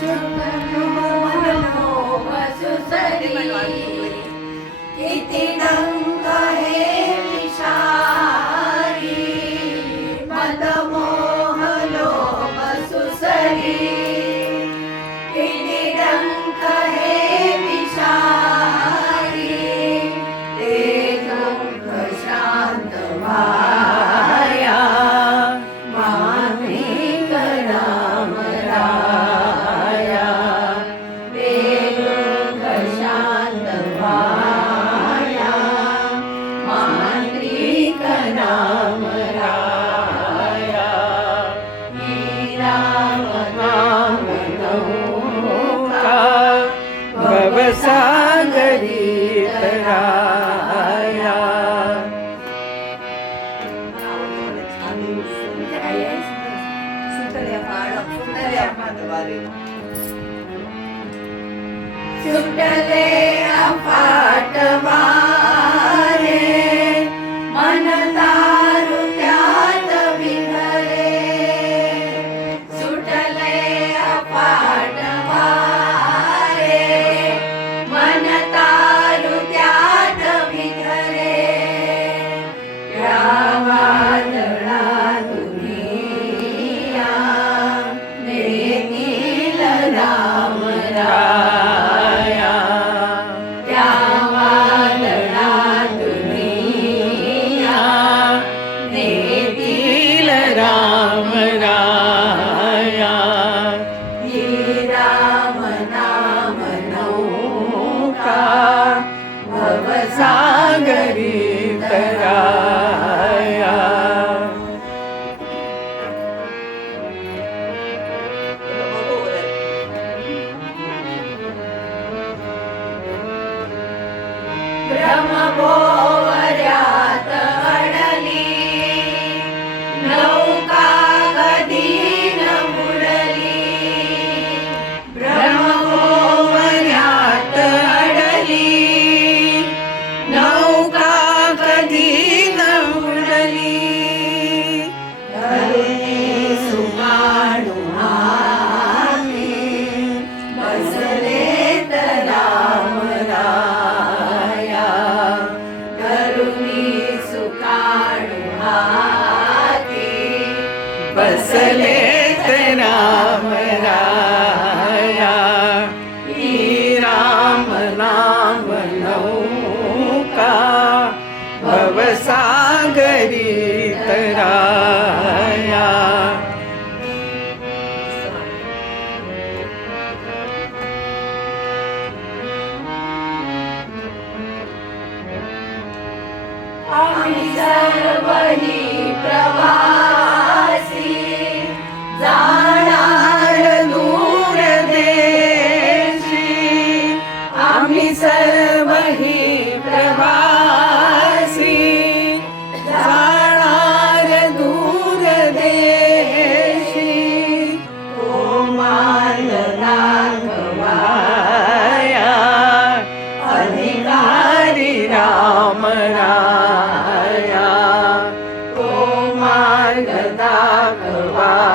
चुम्बनो वसु सरी súltale a a amor. Oh. बसले ते राम रा राम नाम मनऊ का अधिसर्मही प्रवासी, जानार दूरदेशी, कुमार्ग नाकवाया, अधिनारी रामनाया, कुमार्ग